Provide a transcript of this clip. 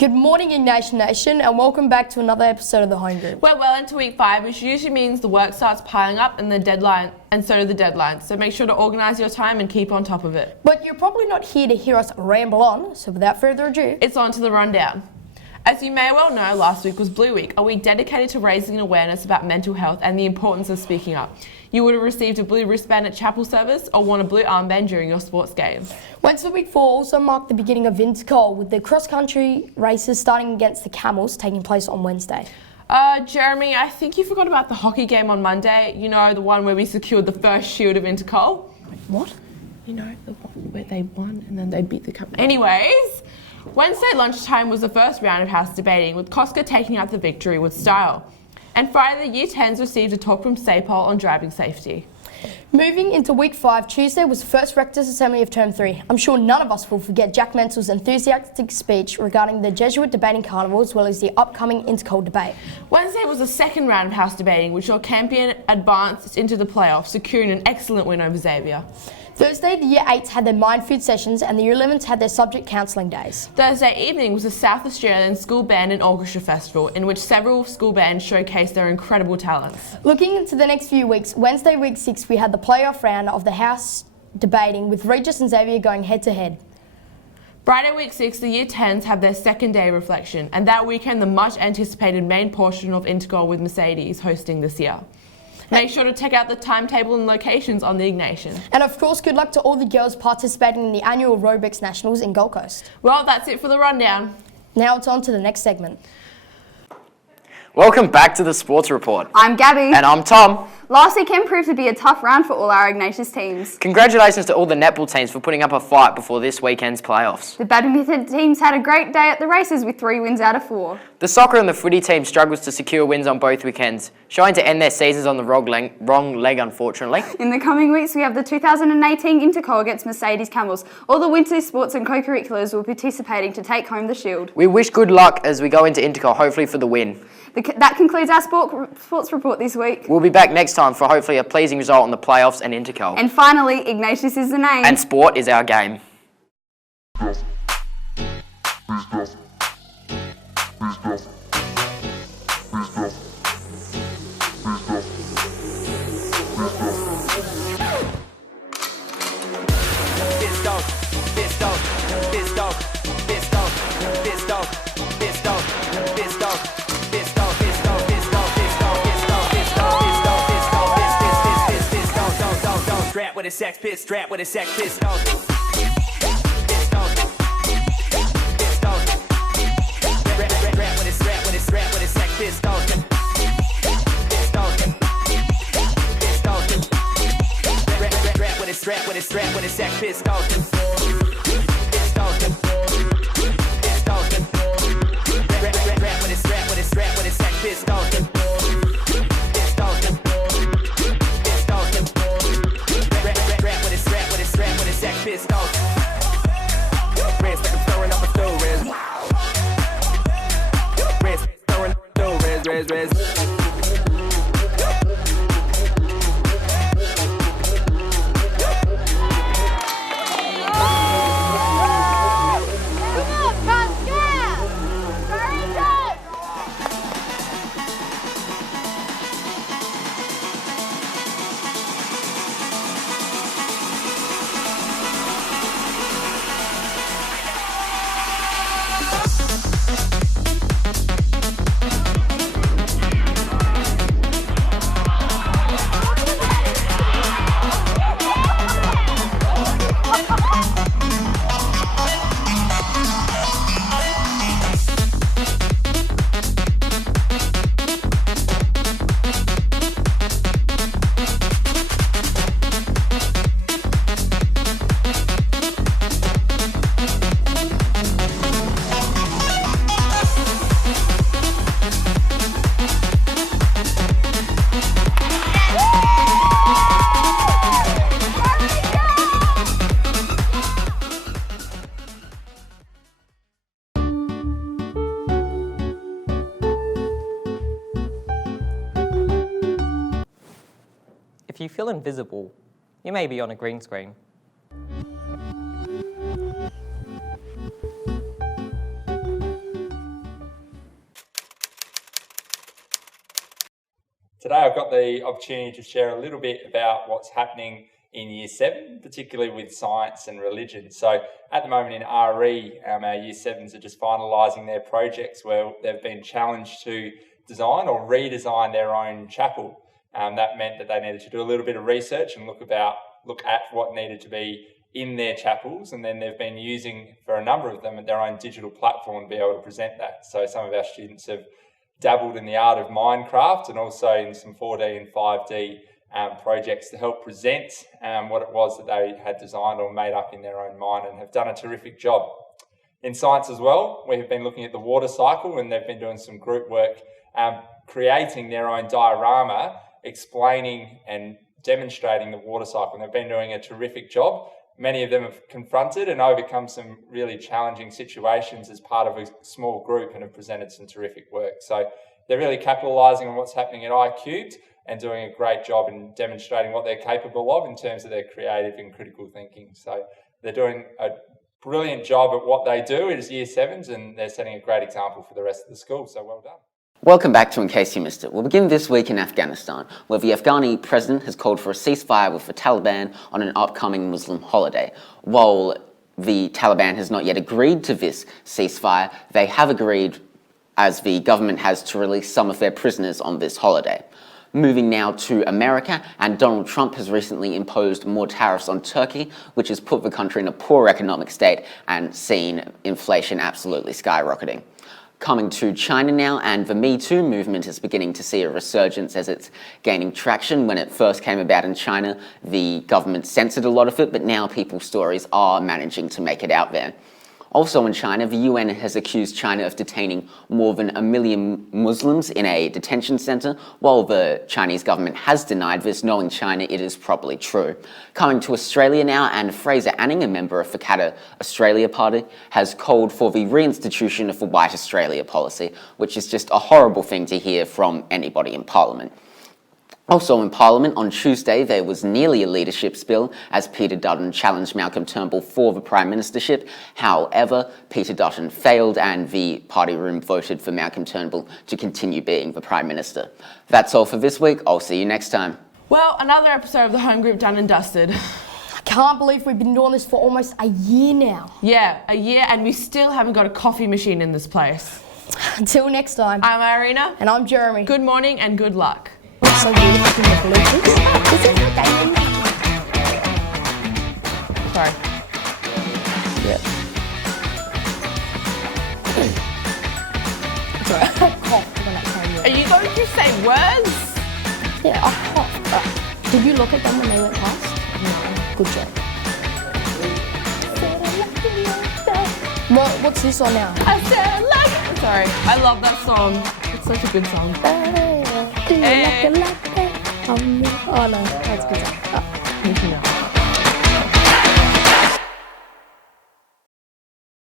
Good morning, Ignition Nation, and welcome back to another episode of the Home Group. We're well into week 5, which usually means the work starts piling up and so do the deadlines. So make sure to organise your time and keep on top of it. But you're probably not here to hear us ramble on, so without further ado, it's on to the rundown. As you may well know, last week was Blue Week, a week dedicated to raising an awareness about mental health and the importance of speaking up. You would have received a blue wristband at chapel service or worn a blue armband during your sports games. Wednesday week 4 also marked the beginning of Intercol, with the cross-country races starting against the Camels taking place on Wednesday. Jeremy, I think you forgot about the hockey game on Monday. You know, the one where we secured the first shield of Intercol. What? You know, the one where they won and then they beat the Camels. Anyways, Wednesday lunchtime was the first round of house debating, with Cosca taking out the victory with style. And Friday, the Year 10s received a talk from SAPOL on driving safety. Moving into week 5, Tuesday was the first Rectors Assembly of Term 3. I'm sure none of us will forget Jack Mensel's enthusiastic speech regarding the Jesuit debating carnival as well as the upcoming Intercol debate. Wednesday was the second round of house debating, which saw Campion advance into the playoffs, securing an excellent win over Xavier. Thursday, the Year 8s had their mind food sessions and the Year 11s had their subject counselling days. Thursday evening was the South Australian School Band and Orchestra Festival, in which several school bands showcased their incredible talents. Looking into the next few weeks, Wednesday week 6 we had the playoff round of the House debating, with Regis and Xavier going head to head. Friday week 6, the Year 10s have their second day of reflection, and that weekend the much anticipated main portion of Intercol with Mercedes hosting this year. Make sure to check out the timetable and locations on the Ignition. And of course, good luck to all the girls participating in the annual Aerobics Nationals in Gold Coast. Well, that's it for the rundown. Now it's on to the next segment. Welcome back to the Sports Report. I'm Gabby. And I'm Tom. Last weekend proved to be a tough round for all our Ignatius teams. Congratulations to all the netball teams for putting up a fight before this weekend's playoffs. The badminton teams had a great day at the races with 3 wins out of 4. The soccer and the footy team struggles to secure wins on both weekends, showing to end their seasons on the wrong leg, unfortunately. In the coming weeks, we have the 2018 Intercol against Mercedes Camels. All the winter sports and co-curriculars will be participating to take home the shield. We wish good luck as we go into Intercol, hopefully for the win. That concludes our sports report this week. We'll be back next time for hopefully a pleasing result in the playoffs and Intercol. And finally, Ignatius is the name. And sport is our game. With a sex piss, strap with a sex piss, dog. Strap with a sex piss, dog. If you feel invisible, you may be on a green screen. Today I've got the opportunity to share a little bit about what's happening in Year 7, particularly with science and religion. So at the moment in RE, our Year 7s are just finalising their projects where they've been challenged to design or redesign their own chapel. That meant that they needed to do a little bit of research and look at what needed to be in their chapels, and then they've been using, for a number of them, their own digital platform to be able to present that. So some of our students have dabbled in the art of Minecraft and also in some 4D and 5D projects to help present what it was that they had designed or made up in their own mind, and have done a terrific job. In science as well, we have been looking at the water cycle, and they've been doing some group work creating their own diorama explaining and demonstrating the water cycle. And they've been doing a terrific job. Many of them have confronted and overcome some really challenging situations as part of a small group and have presented some terrific work. So they're really capitalising on what's happening at iCubed and doing a great job in demonstrating what they're capable of in terms of their creative and critical thinking. So they're doing a brilliant job at what they do as Year 7s, and they're setting a great example for the rest of the school. So well done. Welcome back to In Case You Missed It. We'll begin this week in Afghanistan, where the Afghani president has called for a ceasefire with the Taliban on an upcoming Muslim holiday. While the Taliban has not yet agreed to this ceasefire, they have agreed, as the government has, to release some of their prisoners on this holiday. Moving now to America, and Donald Trump has recently imposed more tariffs on Turkey, which has put the country in a poor economic state and seen inflation absolutely skyrocketing. Coming to China now, and the Me Too movement is beginning to see a resurgence as it's gaining traction. When it first came about in China, the government censored a lot of it, but now people's stories are managing to make it out there. Also in China, the UN has accused China of detaining more than 1 million Muslims in a detention centre, while the Chinese government has denied this, knowing China it is probably true. Coming to Australia now, and Fraser Anning, a member of the Qatar Australia Party, has called for the reinstitution of the White Australia policy, which is just a horrible thing to hear from anybody in Parliament. Also in Parliament, on Tuesday, there was nearly a leadership spill as Peter Dutton challenged Malcolm Turnbull for the Prime Ministership. However, Peter Dutton failed and the party room voted for Malcolm Turnbull to continue being the Prime Minister. That's all for this week. I'll see you next time. Well, another episode of the Home Group done and dusted. I can't believe we've been doing this for almost a year now. Yeah, a year, and we still haven't got a coffee machine in this place. Until next time. I'm Irina. And I'm Jeremy. Good morning and good luck. So weird having the Bluetooth. This is my game. Sorry. Yeah. Sorry, I coughed when I came in. Are you going to say words? Yeah, I coughed. Did you look at them when they went past? No. Good job. What's this on now? I said like. Sorry, I love that song. It's such a good song. Oh no, that's good.